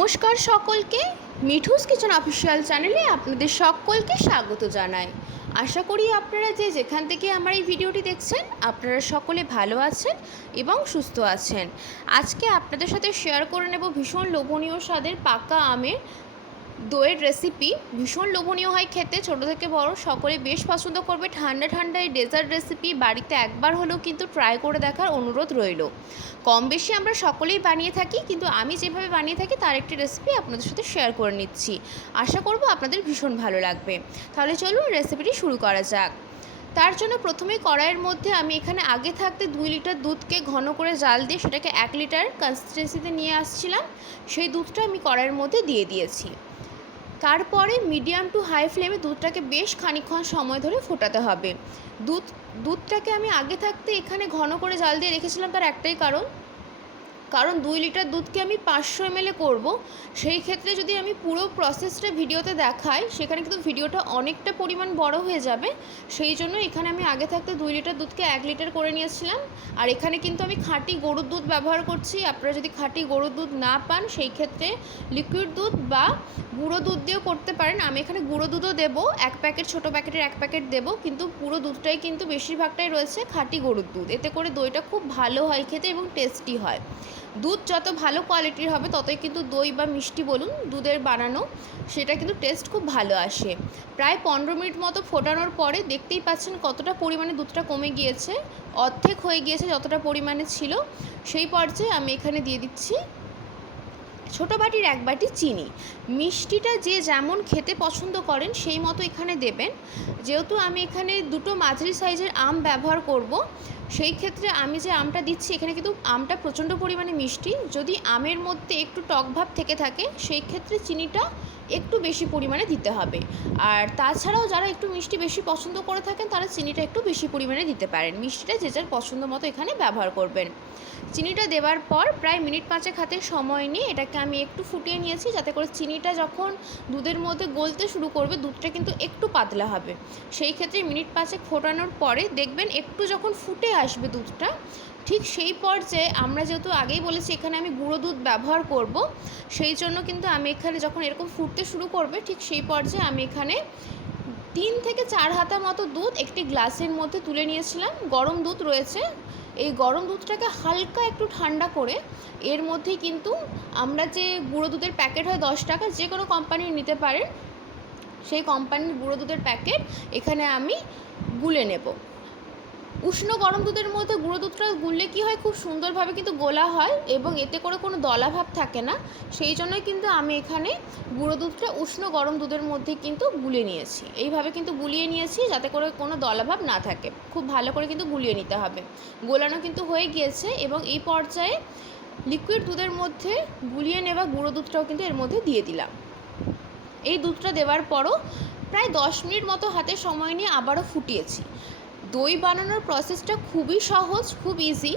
নমস্কার সকলকে, Mithu's kitchen official চ্যানেলে আপনাদের সকলকে স্বাগত জানাই। আশা করি আপনারা যে যেখান থেকে আমার এই ভিডিওটি দেখছেন আপনারা সকলে ভালো আছেন এবং সুস্থ আছেন। আজকে আপনাদের সাথে শেয়ার করে নেব ভীষণ লোভনীয় স্বাদের পাকা আমের দইয়ের রেসিপি। ভীষণ লোভনীয় হয় খেতে, ছোটো থেকে বড় সকলে বেশ পছন্দ করবে। ঠান্ডা ঠান্ডা এই ডেজার্ট রেসিপি বাড়িতে একবার হলেও কিন্তু ট্রাই করে দেখার অনুরোধ রইল। কম বেশি আমরা সকলেই বানিয়ে থাকি, কিন্তু আমি যেভাবে বানিয়ে থাকি তার একটি রেসিপি আপনাদের সাথে শেয়ার করে নিচ্ছি। আশা করব আপনাদের ভীষণ ভালো লাগবে। তাহলে চলুন রেসিপিটি শুরু করা যাক। তার জন্য প্রথমেই কড়াইয়ের মধ্যে আমি এখানে আগে থাকতে 2 লিটার দুধকে ঘন করে জাল দিয়ে সেটাকে 1 লিটার কনসিস্টেন্সিতে নিয়ে আসছিলাম। সেই দুধটা আমি কড়াইয়ের মধ্যে দিয়ে দিয়েছি। তারপরে মিডিয়াম টু হাই ফ্লেমে দুধটাকে বেশ খানিকক্ষণ সময় ধরে ফোটাতে হবে। দুধটাকে আমি আগে থাকতে এখানে ঘন করে জাল দিয়ে রেখেছিলাম, তার একটাই কারণ 2 লিটার দুধকে আমি 500 ml করব। সেই ক্ষেত্রে যদি আমি পুরো প্রসেসটা ভিডিওতে দেখাই সেখানে কিন্তু ভিডিওটা অনেকটা পরিমাণ বড় হয়ে যাবে। সেই জন্য এখানে আমি আগে থাকতে 2 লিটার দুধকে 1 লিটার করে নিয়েছিলাম। আর এখানে কিন্তু আমি খাঁটি গরুর দুধ ব্যবহার করছি। আপনারা যদি খাঁটি গরুর দুধ না পান সেই ক্ষেত্রে লিকুইড দুধ বা গুঁড়ো দুধ দিয়েও করতে পারেন। আমি এখানে গুঁড়ো দুধও দেবো, 1 প্যাকেট, ছোটো প্যাকেটের 1 প্যাকেট দেবো, কিন্তু পুরো দুধটাই কিন্তু বেশিরভাগটাই রয়েছে খাঁটি গরুর দুধ। এতে করে দইটা খুব ভালো হয় খেতে এবং টেস্টি হয়। দুধ যত ভালো কোয়ালিটির হবে ততই কিন্তু দই বা মিষ্টি বলুন দুধের বানানো সেটা কিন্তু টেস্ট খুব ভালো আসে। প্রায় 15 মিনিট মতো ফোটানোর পরে দেখতেই পাচ্ছেন কতটা পরিমাণে দুধটা কমে গিয়েছে, অর্ধেক হয়ে গিয়েছে যতটা পরিমাণে ছিল। সেই পর্যায়ে আমি এখানে দিয়ে দিচ্ছি ছোটো বাটির 1 বাটি চিনি। মিষ্টিটা যে যেমন খেতে পছন্দ করেন সেই মতো এখানে দেবেন। যেহেতু আমি এখানে 2টো মাঝারি সাইজের আম ব্যবহার করব, সেই ক্ষেত্রে আমি যে আমটা দিচ্ছি এখানে কিন্তু আমটা প্রচণ্ড পরিমাণে মিষ্টি। যদি আমের মধ্যে একটু টক ভাব থেকে থাকে সেই ক্ষেত্রে চিনিটা একটু বেশি পরিমাণে দিতে হবে। আর তাছাড়াও যারা একটু মিষ্টি বেশি পছন্দ করে থাকেন তারা চিনিটা একটু বেশি পরিমাণে দিতে পারেন। মিষ্টিটা যে যার পছন্দ মতো এখানে ব্যবহার করবেন। চিনিটা দেওয়ার পর প্রায় মিনিট 5 হাতে সময় নিয়ে এটাকে আমি একটু ফুটিয়ে নিয়েছি, যাতে করে চিনিটা যখন দুধের মধ্যে গলতে শুরু করবে দুধটা কিন্তু একটু পাতলা হবে। সেই ক্ষেত্রে মিনিট 5 ফোটানোর পরে দেখবেন একটু যখন ফুটে আসবে দুধটা, ঠিক সেই পর্যায়ে আমরা যেহেতু আগেই বলেছি এখানে আমি গুঁড়ো দুধ ব্যবহার করব, সেই জন্য কিন্তু আমি এখানে যখন এরকম ফুটতে শুরু করবে ঠিক সেই পর্যায়ে আমি এখানে 3 থেকে 4 হাতা মতো দুধ একটি গ্লাসের মধ্যে তুলে নিয়েছিলাম। গরম দুধ রয়েছে, এই গরম দুধটাকে হালকা একটু ঠান্ডা করে এর মধ্যেই কিন্তু আমরা যে গুঁড়ো দুধের প্যাকেট হয় 10 টাকা, যে কোনো কোম্পানির নিতে পারেন, সেই কোম্পানির গুঁড়ো দুধের প্যাকেট এখানে আমি গুলে নেব। উষ্ণ গরম দুধের মধ্যে গুঁড়ো দুধটা গুললে কী হয়, খুব সুন্দরভাবে কিন্তু গোলা হয় এবং এতে করে কোনো দলাভাব থাকে না। সেই জন্যই কিন্তু আমি এখানে গুঁড়ো দুধটা উষ্ণ গরম দুধের মধ্যে কিন্তু গুলে নিয়েছি। এইভাবে কিন্তু গুলিয়ে নিয়েছি যাতে করে কোনো দলাভাব না থাকে। খুব ভালো করে কিন্তু গুলিয়ে নিতে হবে। গোলানো কিন্তু হয়ে গিয়েছে এবং এই পর্যায়ে লিকুইড দুধের মধ্যে গুলিয়ে নেওয়া গুঁড়ো দুধটাও কিন্তু এর মধ্যে দিয়ে দিলাম। এই দুধটা দেওয়ার পরও প্রায় 10 মিনিট মতো হাতে সময় নিয়ে আবারও ফুটিয়েছি। দই বানানোর প্রসেসটা খুবই সহজ, খুব ইজি,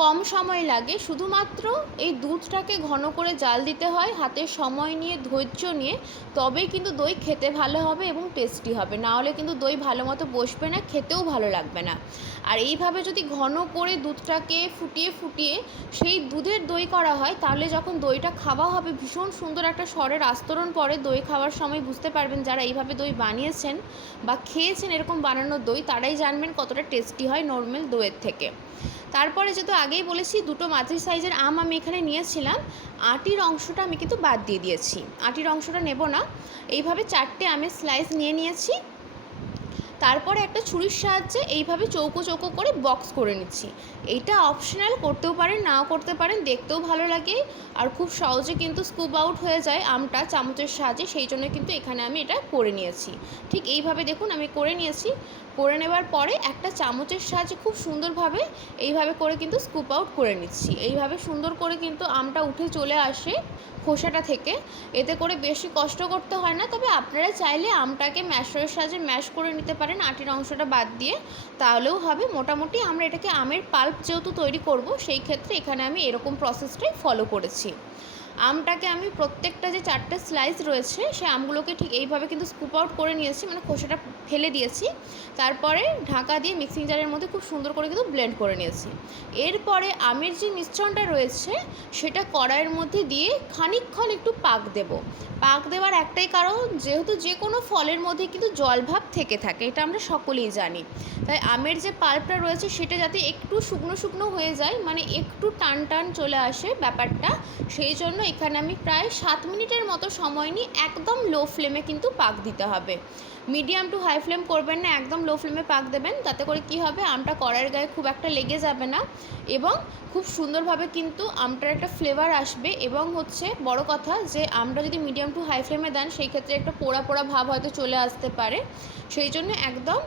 কম সময় লাগে। শুধুমাত্র এই দুধটাকে ঘন করে জাল দিতে হয় হাতে সময় নিয়ে, ধৈর্য নিয়ে, তবেই কিন্তু দই খেতে ভালো হবে এবং টেস্টি হবে। না হলে কিন্তু দই ভালো মতো বসবে না, খেতেও ভালো লাগবে না। আর এইভাবে যদি ঘন করে দুধটাকে ফুটিয়ে ফুটিয়ে সেই দুধের দই করা হয় তাহলে যখন দইটা খাওয়া হবে ভীষণ সুন্দর একটা স্বরের আস্তরণ পড়ে। দই খাওয়ার সময় বুঝতে পারবেন, যারা এইভাবে দই বানিয়েছেন বা খেয়েছেন এরকম বানানো দই তারাই জানবেন কতটা টেস্টি হয় নর্মাল দইয়ের থেকে। তারপরে যেহেতু আগেই বলেছি 2টো মাঝারি সাইজের আম আমি এখানে নিয়েছিলাম, আটির অংশটা আমি কিন্তু বাদ দিয়ে দিয়েছি, আটির অংশটা নেব না। এইভাবে 4টে আমের স্লাইস নিয়ে নিয়েছি। তারপরে একটা ছুরির সাহায্যে এইভাবে চৌকো চৌকো করে বক্স করে নিচ্ছি। এইটা অপশনাল, করতেও পারেন নাও করতে পারেন, দেখতেও ভালো লাগে আর খুব সহজে কিন্তু স্কুপ আউট হয়ে যায় আমটা চামচের সাহায্যে। সেই জন্য কিন্তু এখানে আমি এটা করে নিয়েছি। ঠিক এইভাবে দেখুন আমি করে নিয়েছি। করে নেবার পরে একটা চামচের সাহায্যে খুব সুন্দরভাবে এইভাবে করে কিন্তু স্কুপ আউট করে নিচ্ছি। এইভাবে সুন্দর করে কিন্তু আমটা উঠে চলে আসে খোসাটা থেকে, এতে করে বেশি কষ্ট করতে হয় না। তবে আপনারা চাইলে আমটাকে ম্যাশারের সাহায্যে ম্যাশ করে নিতে পারেন আটির অংশটা বাদ দিয়ে, তাহলেও হবে। মোটামুটি আমরা এটাকে আমের পাল্প যেহেতু তৈরি করব সেই ক্ষেত্রে এখানে আমি এরকম প্রসেসটাই ফলো করেছি। আমটাকে আমি প্রত্যেকটা যে 4টে স্লাইস রয়েছে সেই আমগুলোকে ঠিক এইভাবে কিন্তু স্কুপ আউট করে নিয়েছি, মানে খোসাটা ফেলে দিয়েছি। তারপরে ঢাকা দিয়ে মিক্সিং জারের মধ্যে খুব সুন্দর করে কিন্তু ব্লেন্ড করে নিয়েছি। এরপরে আমের যে মিশ্রণটা রয়েছে সেটা কড়াইয়ের মধ্যে দিয়ে খানিকক্ষণ একটু পাক দেব। পাক দেওয়ার একটাই কারণ, যেহেতু যে কোনো ফলের মধ্যে কিন্তু জলভাব থেকে থাকে, এটা আমরা সকলেই জানি। তাই আমের যে পাল্পটা রয়েছে সেটা যাতে একটু শুকনো শুকনো হয়ে যায়, মানে একটু টান টান চলে আসে ব্যাপারটা, সেই জন্য এখানে আমি প্রায় 7 মিনিটের মতো সময় নিয়ে একদম লো ফ্লেমে কিন্তু পাক দিতে হবে। মিডিয়াম টু হাই ফ্লেম করবেন না, একদম লো ফ্লেমে পাক দেবেন। তাতে করে কি হবে, আমটা কড়াইয়ের গায়ে খুব একটা লেগে যাবে না এবং খুব সুন্দরভাবে কিন্তু আমটার একটা ফ্লেভার আসবে। এবং হচ্ছে বড় কথা যে আমটা যদি মিডিয়াম টু হাই ফ্লেমে দেন সেই ক্ষেত্রে একটা পোড়া পোড়া ভাব হয়তো চলে আসতে পারে। সেই জন্য একদম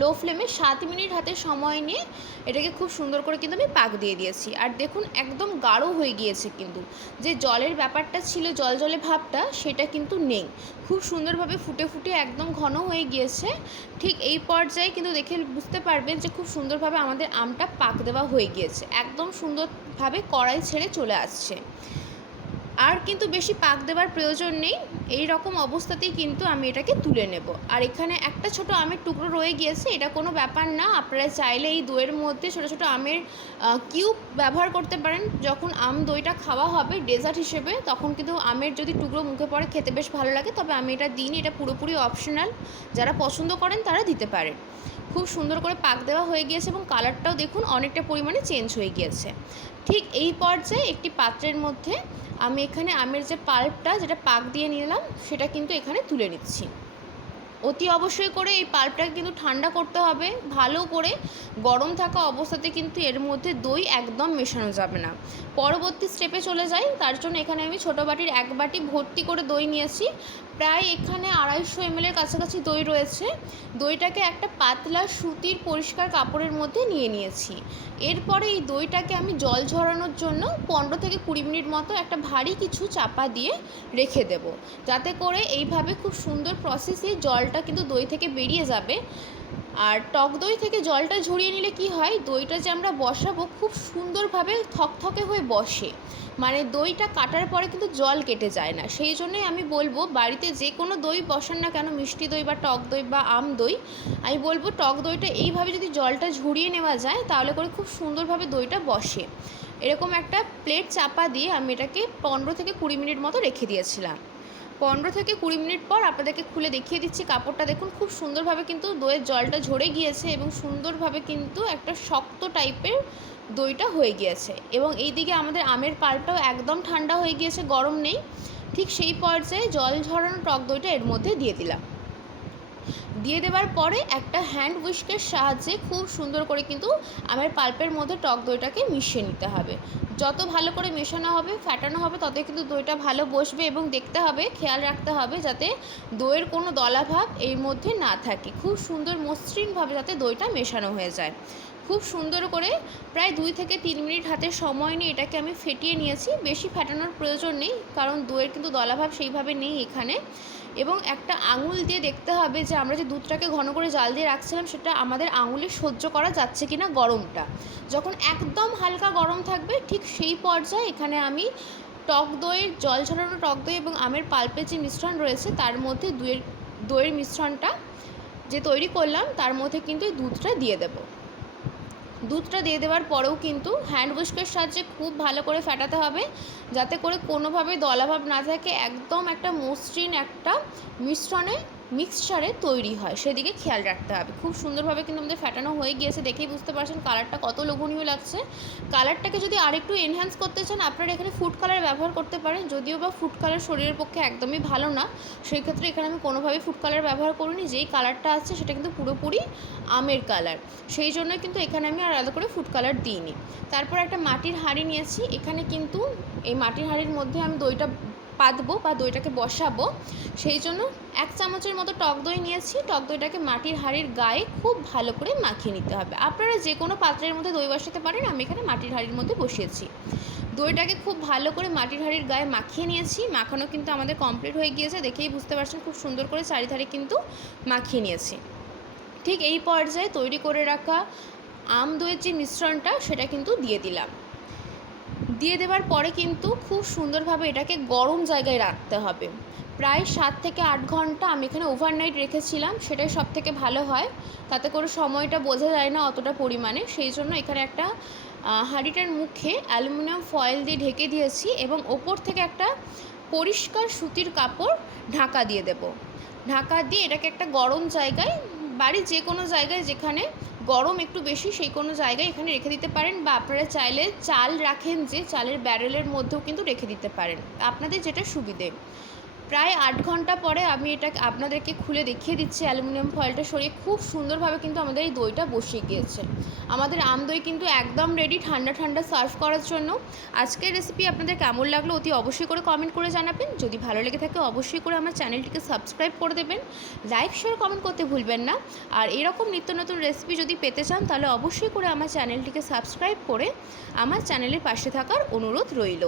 লো ফ্লেমে 7 মিনিট হাতে সময় নিয়ে এটাকে খুব সুন্দর করে কিন্তু আমি পাক দিয়ে দিয়েছি। আর দেখুন একদম গাঢ় হয়ে গিয়েছে, কিন্তু যে জলের ব্যাপারটা ছিল, জল জলে ভাবটা, সেটা কিন্তু নেই। খুব সুন্দরভাবে ফুটে ফুটে একদম ঘন হয়ে গিয়েছে। ঠিক এই পর্যায়ে কিন্তু দেখে বুঝতে পারবেন যে খুব সুন্দরভাবে আমাদের আমটা পাক দেওয়া হয়ে গিয়েছে, একদম সুন্দরভাবে কড়াই ছেড়ে চলে আসছে। আর কিন্তু বেশি পাক দেওয়ার প্রয়োজন নেই, এই রকম অবস্থাতেই কিন্তু আমি এটাকে তুলে নেব। আর এখানে একটা ছোট আমের টুকরো রয়ে গিয়েছে, এটা কোনো ব্যাপার না। আপনারা চাইলে এই দইয়ের মধ্যে ছোটো ছোটো আমের কিউব ব্যবহার করতে পারেন। যখন আম দইটা খাওয়া হবে ডেজার্ট হিসেবে, তখন কিন্তু আমের যদি টুকরো মুখে পড়ে খেতে বেশ ভালো লাগে। তবে আমি এটা দিইনি, এটা পুরোপুরি অপশনাল, যারা পছন্দ করেন তারা দিতে পারেন। খুব সুন্দর করে পাক দেওয়া হয়ে গিয়েছে এবং কালারটাও দেখুন অনেকটা পরিমাণে চেঞ্জ হয়ে গিয়েছে। ঠিক এই পর্যায়ে একটি পাত্রের মধ্যে আমি এখানে আমের যে পাল্পটা যেটা পাক দিয়ে নিলাম সেটা কিন্তু এখানে তুলে নিচ্ছি। অতি অবশ্যই করে এই পাল্পটাকে কিন্তু ঠান্ডা করতে হবে ভালো করে। গরম থাকা অবস্থাতে কিন্তু এর মধ্যে দই একদম মেশানো যাবে না। পরবর্তী স্টেপে চলে যাই, তার জন্য এখানে আমি ছোটো বাটির 1 বাটি ভর্তি করে দই নিয়েছি। প্রায় এখানে 250 ml কাছাকাছি দই রয়েছে। দইটাকে একটা পাতলা সুতির পরিষ্কার কাপড়ের মধ্যে নিয়ে নিয়েছি। এরপরে এই দইটাকে আমি জল ঝরানোর জন্য 15 থেকে 20 মিনিট মতো একটা ভারী কিছু চাপা দিয়ে রেখে দেব, যাতে করে এইভাবে খুব সুন্দর প্রসেসে জলটা কিন্তু দই থেকে বেরিয়ে যাবে। আর টক দই থেকে জলটা ঝরিয়ে নিলে কি হয়, দইটা যে আমরা বসাবো খুব সুন্দরভাবে থকথকে হয়ে বসে, মানে দইটা কাটার পরে কিন্তু জল কেটে যায় না। সেই জন্যই আমি বলবো বাড়িতে যে কোনো দই বসান না কেন, মিষ্টি দই বা টক দই বা আম দই, আমি বলবো টক দইটা এইভাবে যদি জলটা ঝরিয়ে নেওয়া যায় তাহলে করে খুব সুন্দরভাবে দইটা বসে। এরকম একটা প্লেট চাপা দিয়ে আমি এটাকে 15 থেকে 20 মিনিট মতো রেখে দিয়েছিলাম। 15 থেকে 20 মিনিট পর আপনাদেরকে খুলে দেখিয়ে দিচ্ছি। কাপড়টা দেখুন খুব সুন্দরভাবে কিন্তু দইয়ের জলটা ঝরে গিয়েছে এবং সুন্দরভাবে কিন্তু একটা শক্ত টাইপের দইটা হয়ে গিয়েছে। এবং এই দিকে আমাদের আমের পাল্পটাও একদম ঠান্ডা হয়ে গিয়েছে, গরম নেই। ঠিক সেই পর্যায়ে জল ঝরানো টক দইটা এর মধ্যে দিয়ে দিলাম। দিয়ে দেওয়ার পরে একটা হ্যান্ড উইস্কের সাহায্যে খুব সুন্দর করে কিন্তু আমের পাল্পের মধ্যে টক দইটাকে মিশিয়ে নিতে হবে। যত ভালো করে মেশানো হবে ফ্যাটানো হবে ততই কিন্তু দইটা ভালো বসবে। এবং দেখতে হবে, খেয়াল রাখতে হবে যাতে দইয়ের কোনো দলাভাব এর মধ্যে না থাকে, খুব সুন্দর মসৃণভাবে যাতে দইটা মেশানো হয়ে যায়। খুব সুন্দর করে প্রায় 2 থেকে 3 মিনিট হাতে সময় নিয়ে এটাকে আমি ফেটিয়ে নিয়েছি। বেশি ফেটানোর প্রয়োজন নেই, কারণ দইয়ের কিন্তু দলাভাব সেইভাবে নেই এখানে। এবং একটা আঙুল দিয়ে দেখতে হবে যে আমরা যে দুধটাকে ঘন করে জাল দিয়ে রাখছিলাম সেটা আমাদের আঙুলে সহ্য করা যাচ্ছে কি না গরমটা। যখন একদম হালকা গরম থাকবে ঠিক সেই পর্যায়ে এখানে আমি টক দইয়ের জল ঝরানো টক দই এবং আমের পাল্পের যে মিশ্রণ রয়েছে তার মধ্যে দইয়ের মিশ্রণটা যে তৈরি করলাম তার মধ্যে কিন্তু এই দুধটা দিয়ে দেবো। দুধটা দিয়ে দেওয়ার পরেও কিন্তু হ্যান্ড উইস্কের সাহায্যে খুব ভালো করে ফেটাতে হবে, যাতে করে কোনোভাবেই দলাভাব না থাকে, একদম একটা মসৃণ একটা মিক্সচারে তৈরি হয়, সেদিকে খেয়াল রাখতে হবে। খুব সুন্দরভাবে কিন্তু আমাদের ফেটানো হয়ে গিয়েছে, দেখেই বুঝতে পারছেন কালারটা কত লোভনীয় লাগছে। কালারটাকে যদি আরেকটু এনহ্যান্স করতে চান আপনারা এখানে ফুড কালার ব্যবহার করতে পারেন, যদিও বা ফুড কালার শরীরের পক্ষে একদমই ভালো না। সেই ক্ষেত্রে এখানে আমি কোনোভাবেই ফুড কালার ব্যবহার করিনি, যেই কালারটা আছে সেটা কিন্তু পুরোপুরি আমের কালার, সেই জন্য কিন্তু এখানে আমি আর আলাদা করে ফুড কালার দিইনি। তারপর একটা মাটির হাঁড়ি নিয়েছি, এখানে কিন্তু এই মাটির হাঁড়ির মধ্যে আমি দইটা পাতবো বা দইটাকে বসাবো। সেই জন্য 1 চামচের মতো টক দই নিয়েছি। টক দইটাকে মাটির হাঁড়ির গায়ে খুব ভালো করে মাখিয়ে নিতে হবে। আপনারা যে কোনো পাত্রের মধ্যে দই বসাতে পারেন, আমি এখানে মাটির হাঁড়ির মধ্যে বসিয়েছি। দইটাকে খুব ভালো করে মাটির হাঁড়ির গায়ে মাখিয়ে নিয়েছি। মাখানো কিন্তু আমাদের কমপ্লিট হয়ে গিয়েছে, দেখেই বুঝতে পারছেন খুব সুন্দর করে চারিধারে কিন্তু মাখিয়ে নিয়েছি। ঠিক এই পর্যায়ে তৈরি করে রাখা আম দইয়ের যে মিশ্রণটা সেটা কিন্তু দিয়ে দিলাম। দিয়ে দেওয়ার পরে কিন্তু খুব সুন্দরভাবে এটাকে গরম জায়গায় রাখতে হবে। প্রায় 7 থেকে 8 ঘন্টা আমি এখানে ওভারনাইট রেখেছিলাম, সেটাই সবথেকে ভালো হয়, তাতে করে সময়টা বোঝা যায় না অতটা পরিমাণে। সেই জন্য এখানে একটা হাঁড়িটার মুখে অ্যালুমিনিয়াম ফয়েল দিয়ে ঢেকে দিয়েছি এবং ওপর থেকে একটা পরিষ্কার সুতির কাপড় ঢাকা দিয়ে দেব। ঢাকা দিয়ে এটাকে একটা গরম জায়গায়, বাড়ির যে কোনো জায়গায় যেখানে গরম একটু বেশি সেই কোনো জায়গায় এখানে রেখে দিতে পারেন, বা আপনারা চাইলে চাল রাখেন যে চালের ব্যারেলের মধ্যেও কিন্তু রেখে দিতে পারেন, আপনাদের যেটা সুবিধে। প্রায় 8 ঘন্টা পরে আমি এটা আপনাদেরকে খুলে দেখিয়ে দিচ্ছি, অ্যালুমিনিয়াম ফয়েলটা সরিয়ে খুব সুন্দরভাবে কিন্তু আমাদের এই দইটা বসে গিয়েছে। আমাদের আম দই কিন্তু একদম রেডি ঠান্ডা ঠান্ডা সার্ভ করার জন্য। আজকের রেসিপি আপনাদের কেমন লাগলো অতি অবশ্যই করে কমেন্ট করে জানাবেন। যদি ভালো লেগে থাকে অবশ্যই করে আমার চ্যানেলটিকে সাবস্ক্রাইব করে দেবেন, লাইক শেয়ার কমেন্ট করতে ভুলবেন না। আর এরকম নিত্য নতুন রেসিপি যদি পেতে চান তাহলে অবশ্যই করে আমার চ্যানেলটিকে সাবস্ক্রাইব করে আমার চ্যানেলের পাশে থাকার অনুরোধ রইল।